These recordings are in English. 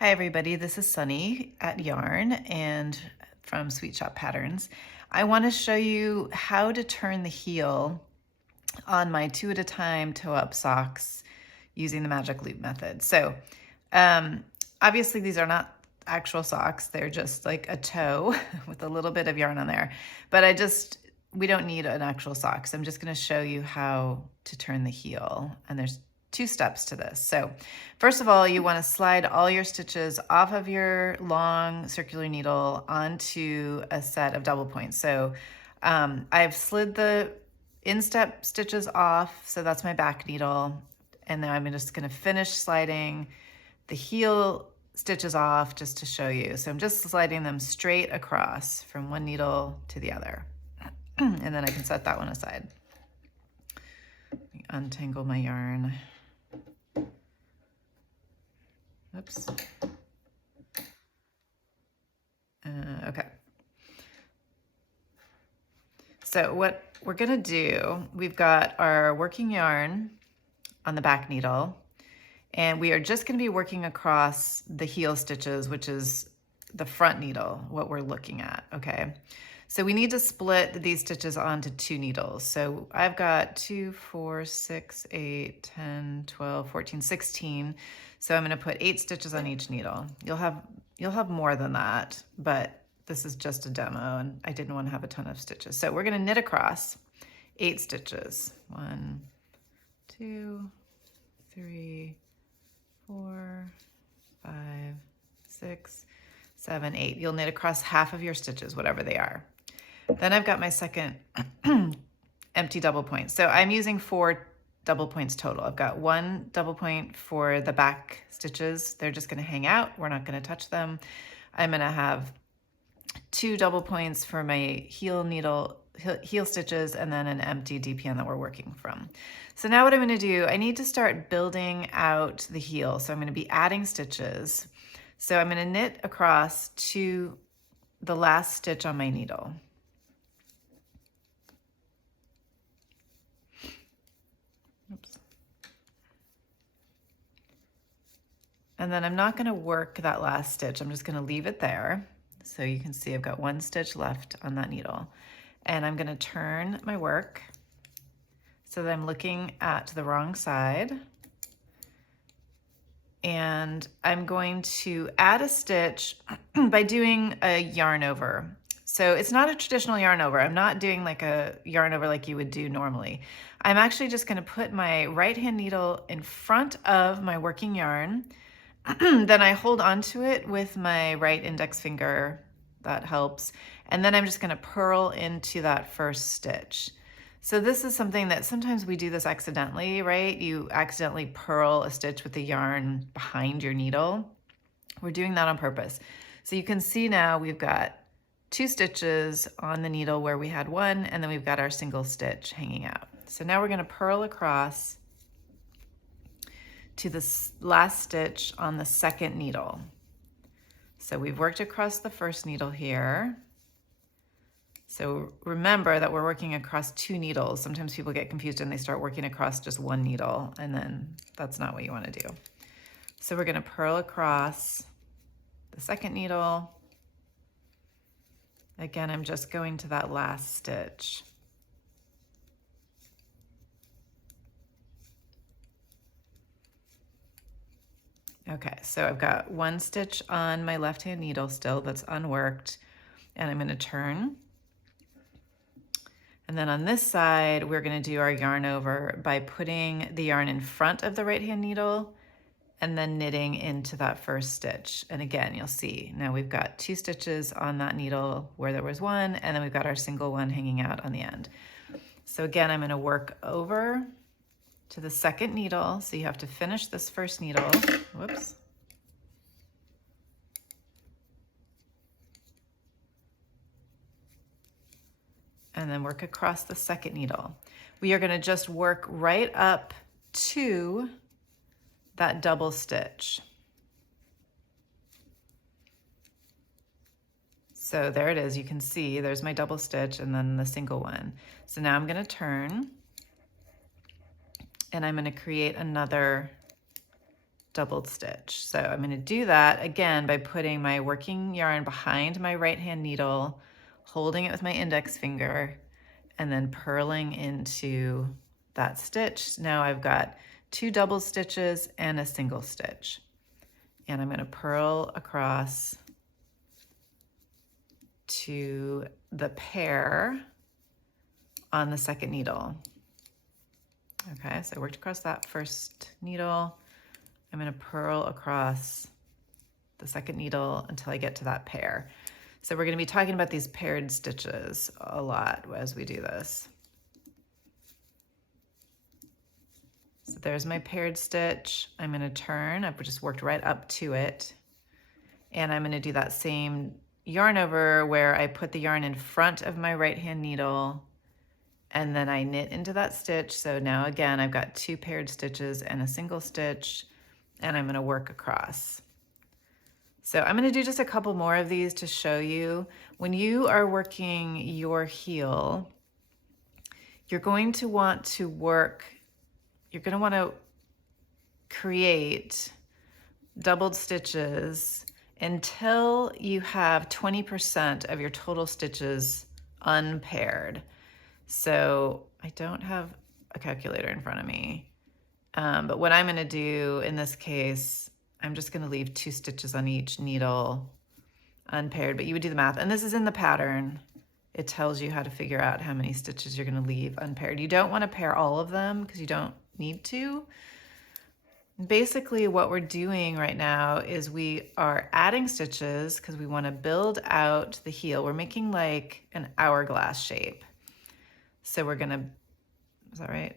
Hi everybody, this is Sunny at Yarn and from Sweet Shop Patterns. I want to show you how to turn the heel on my 2 at a time toe-up socks using the magic loop method. So obviously these are not actual socks, they're just like a toe with a little bit of yarn on there. But we don't need an actual sock, so I'm just going to show you how to turn the heel, and there's 2 steps to this. So first of all, you want to slide all your stitches off of your long circular needle onto a set of double points. So I've slid the instep stitches off, so that's my back needle, and then I'm just going to finish sliding the heel stitches off just to show you. So I'm just sliding them straight across from one needle to the other. And then I can set that one aside. Let me untangle my yarn. Oops. Okay. So what we're gonna do, we've got our working yarn on the back needle, and we are just gonna be working across the heel stitches, which is the front needle, what we're looking at, okay? So we need to split these stitches onto 2 needles. So I've got 2, 4, 6, 8, 10, 12, 14, 16. So I'm gonna put 8 stitches on each needle. You'll have more than that, but this is just a demo and I didn't want to have a ton of stitches. So we're gonna knit across 8 stitches. 1, 2, 3, 4, 5, 6, 7, 8. You'll knit across half of your stitches, whatever they are. Then I've got my second empty double point. So I'm using 4 double points total. I've got 1 double point for the back stitches. They're just gonna hang out. We're not gonna touch them. I'm gonna have 2 double points for my heel stitches, and then an empty DPN that we're working from. So now what I'm gonna do, I need to start building out the heel. So I'm gonna be adding stitches. So I'm gonna knit across to the last stitch on my needle. Oops. And then I'm not gonna work that last stitch. I'm just gonna leave it there. So you can see I've got 1 stitch left on that needle. And I'm gonna turn my work so that I'm looking at the wrong side. And I'm going to add a stitch by doing a yarn over. So it's not a traditional yarn over. I'm not doing like a yarn over like you would do normally. I'm actually just gonna put my right hand needle in front of my working yarn. Then I hold onto it with my right index finger. That helps. And then I'm just gonna purl into that first stitch. So this is something that sometimes we do this accidentally, right? You accidentally purl a stitch with the yarn behind your needle. We're doing that on purpose. So you can see now we've got 2 stitches on the needle where we had 1, and then we've got our single stitch hanging out. So now we're gonna purl across to the last stitch on the second needle. So we've worked across the first needle here. So remember that we're working across 2 needles. Sometimes people get confused and they start working across just 1 needle, and then that's not what you want to do. So we're going to purl across the second needle. Again, I'm just going to that last stitch. Okay, so I've got 1 stitch on my left-hand needle still that's unworked, and I'm going to turn. And then on this side, we're going to do our yarn over by putting the yarn in front of the right-hand needle and then knitting into that first stitch. And again, you'll see now we've got 2 stitches on that needle where there was 1, and then we've got our single one hanging out on the end. So again, I'm going to work over to the second needle. So you have to finish this first needle. Whoops. And then work across the second needle. We are going to just work right up to that double stitch. So there it is. You can see there's my double stitch and then the single one. So now I'm going to turn, and I'm going to create another doubled stitch. So I'm going to do that again by putting my working yarn behind my right hand needle, holding it with my index finger, and then purling into that stitch. Now I've got 2 double stitches and a single stitch. And I'm going to purl across to the pair on the second needle. Okay, so I worked across that first needle. I'm going to purl across the second needle until I get to that pair. So we're going to be talking about these paired stitches a lot as we do this. So there's my paired stitch. I'm going to turn. I've just worked right up to it. And I'm going to do that same yarn over where I put the yarn in front of my right hand needle and then I knit into that stitch. So now again, I've got 2 paired stitches and a single stitch, and I'm going to work across. So I'm going to do just a couple more of these to show you. When you are working your heel, you're going to want to work, you're going to want to create doubled stitches until you have 20% of your total stitches unpaired. So I don't have a calculator in front of me, but what I'm going to do in this case, I'm just going to leave 2 stitches on each needle unpaired, but you would do the math. And this is in the pattern. It tells you how to figure out how many stitches you're going to leave unpaired. You don't want to pair all of them because you don't need to. Basically what we're doing right now is we are adding stitches because we want to build out the heel. We're making like an hourglass shape. So we're going to, is that right?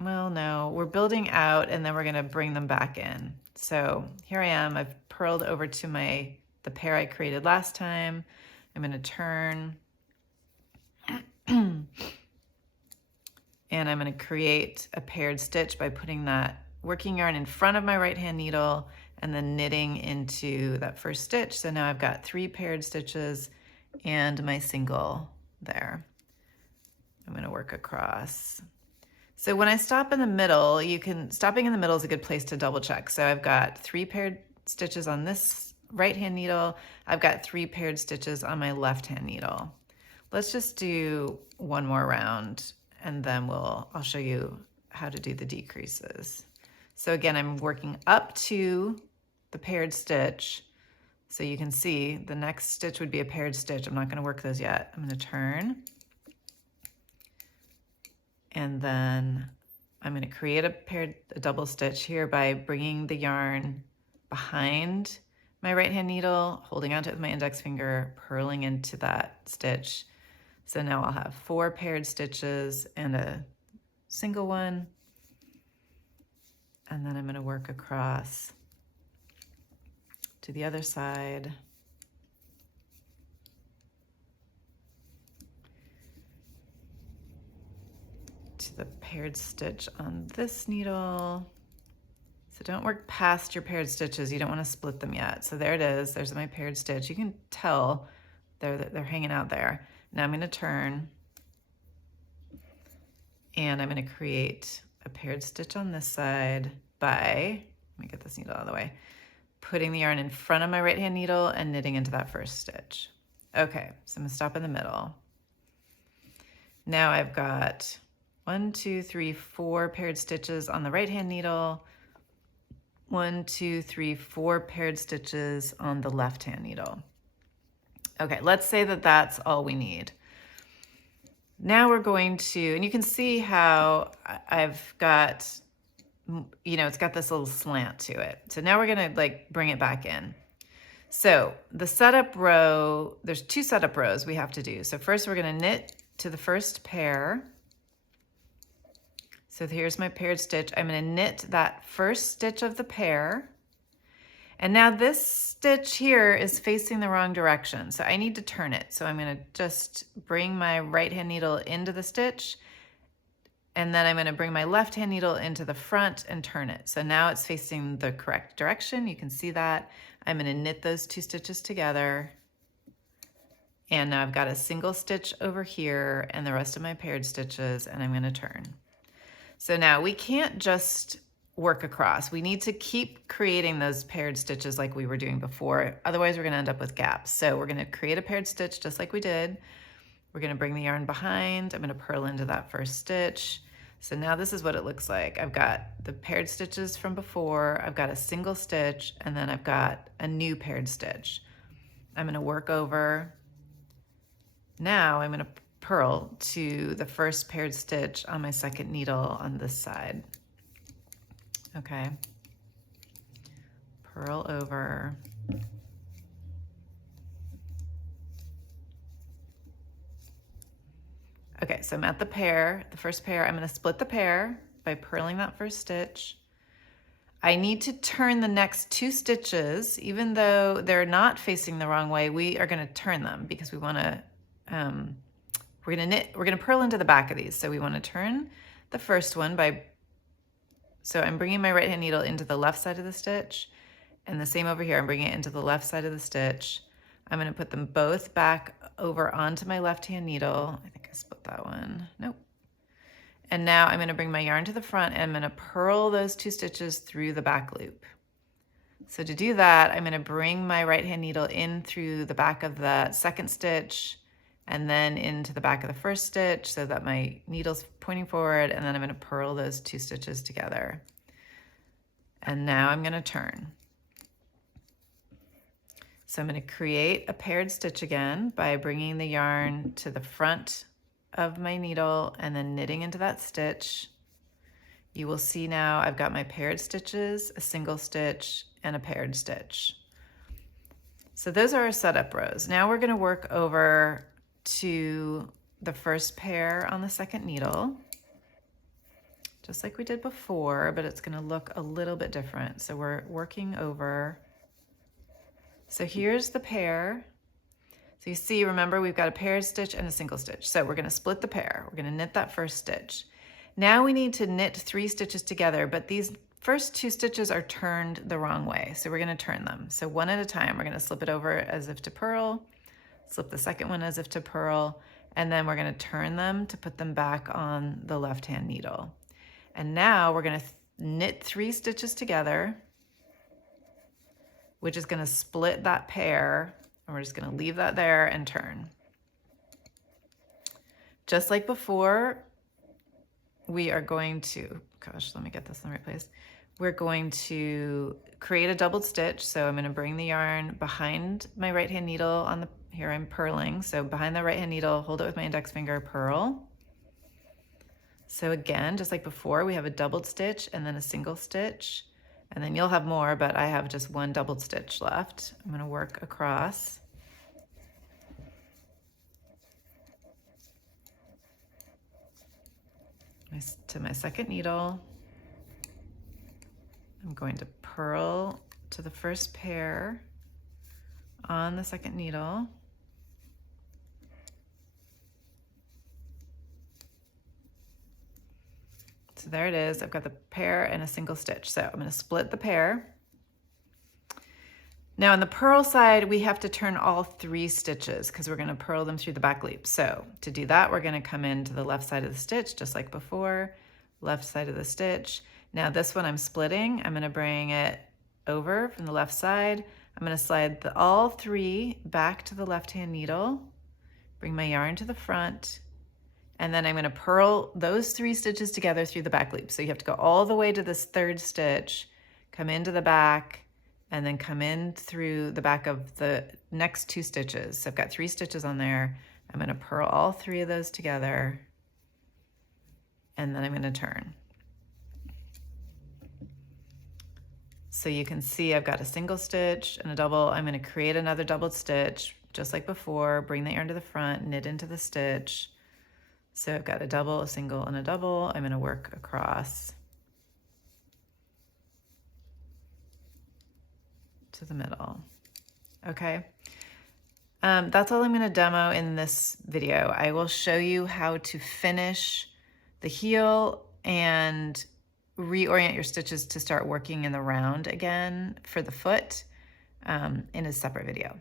Well, no, we're building out and then we're going to bring them back in. So here I am, I've purled over to the pair I created last time. I'm going to turn and I'm going to create a paired stitch by putting that working yarn in front of my right hand needle and then knitting into that first stitch. So now I've got 3 paired stitches and my single there. I'm going to work across. So when I stop in the middle, stopping in the middle is a good place to double check. So I've got 3 paired stitches on this right hand needle. I've got 3 paired stitches on my left hand needle. Let's just do one more round and then I'll show you how to do the decreases. So again, I'm working up to the paired stitch. So you can see the next stitch would be a paired stitch. I'm not going to work those yet. I'm going to turn. And then I'm going to create a double stitch here by bringing the yarn behind my right hand needle, holding onto it with my index finger, purling into that stitch. So now I'll have 4 paired stitches and a single one. And then I'm going to work across to the other side. To the paired stitch on this needle. So don't work past your paired stitches. You don't want to split them yet. So there it is. There's my paired stitch. You can tell they're hanging out there. Now I'm going to turn and I'm going to create a paired stitch on this side by, let me get this needle out of the way, putting the yarn in front of my right hand needle and knitting into that first stitch. Okay, so I'm going to stop in the middle. Now I've got 1, 2, 3, 4 paired stitches on the right hand needle, 1, 2, 3, 4 paired stitches on the left hand needle. Okay, let's say that that's all we need. Now we're going to, and you can see how I've got, it's got this little slant to it. So now we're going to bring it back in. So the setup row, there's 2 setup rows we have to do. So first we're going to knit to the first pair. So here's my paired stitch. I'm going to knit that first stitch of the pair. And now this stitch here is facing the wrong direction. So I need to turn it. So I'm going to just bring my right hand needle into the stitch. And then I'm going to bring my left hand needle into the front and turn it. So now it's facing the correct direction. You can see that. I'm going to knit those 2 stitches together. And now I've got a single stitch over here and the rest of my paired stitches, and I'm going to turn. So now we can't just work across. We need to keep creating those paired stitches like we were doing before. Otherwise, we're going to end up with gaps. So we're going to create a paired stitch just like we did. We're going to bring the yarn behind. I'm going to purl into that first stitch. So now this is what it looks like. I've got the paired stitches from before. I've got a single stitch, and then I've got a new paired stitch. I'm going to work over. Now I'm going to purl to the first paired stitch on my second needle on this side. Okay, purl over. Okay, so I'm at the pair, the first pair. I'm going to split the pair by purling that first stitch. I need to turn the next 2 stitches, even though they're not facing the wrong way. We are going to turn them because we want to. We're going to purl into the back of these. So we want to turn the first one by. So I'm bringing my right hand needle into the left side of the stitch, and the same over here. I'm bringing it into the left side of the stitch. I'm going to put them both back over onto my left hand needle. I think I split that one. Nope. And now I'm going to bring my yarn to the front, and I'm going to purl those 2 stitches through the back loop. So to do that, I'm going to bring my right hand needle in through the back of the second stitch, and then into the back of the first stitch so that my needle's pointing forward, and then I'm going to purl those 2 stitches together. And now I'm going to turn. So I'm going to create a paired stitch again by bringing the yarn to the front of my needle and then knitting into that stitch. You will see now I've got my paired stitches, a single stitch, and a paired stitch. So those are our setup rows. Now we're going to work over to the first pair on the second needle, just like we did before, but it's going to look a little bit different. So we're working over. So here's the pair. So you see, remember, we've got a paired stitch and a single stitch. So we're going to split the pair. We're going to knit that first stitch. Now we need to knit 3 stitches together, but these first 2 stitches are turned the wrong way. So we're going to turn them. So one at a time, we're going to slip it over as if to purl, slip the second one as if to purl, and then we're going to turn them to put them back on the left hand needle. And now we're going to knit 3 stitches together, which is going to split that pair, and we're just going to leave that there and turn. Just like before, we are going to, gosh, let me get this in the right place. We're going to create a doubled stitch. So I'm going to bring the yarn behind my right hand needle on the, here I'm purling. So behind the right hand needle, hold it with my index finger, purl. So again, just like before, we have a doubled stitch and then a single stitch, and then you'll have more, but I have just 1 doubled stitch left. I'm going to work across. To my second needle. I'm going to purl to the first pair on the second needle. So there it is. I've got the pair and a single stitch. So I'm going to split the pair. Now on the purl side, we have to turn all 3 stitches because we're going to purl them through the back loop. So to do that, we're going to come into the left side of the stitch, just like before, left side of the stitch. Now this one I'm splitting. I'm going to bring it over from the left side. I'm going to slide all 3 back to the left-hand needle, bring my yarn to the front, and then I'm going to purl those 3 stitches together through the back loop. So you have to go all the way to this 3rd stitch, come into the back, and then come in through the back of the next 2 stitches. So I've got 3 stitches on there. I'm going to purl all 3 of those together, and then I'm going to turn. So you can see I've got a single stitch and a double. I'm going to create another doubled stitch, just like before, bring the yarn to the front, knit into the stitch. So I've got a double, a single, and a double. I'm going to work across to the middle. Okay. That's all I'm going to demo in this video. I will show you how to finish the heel and reorient your stitches to start working in the round again for the foot in a separate video.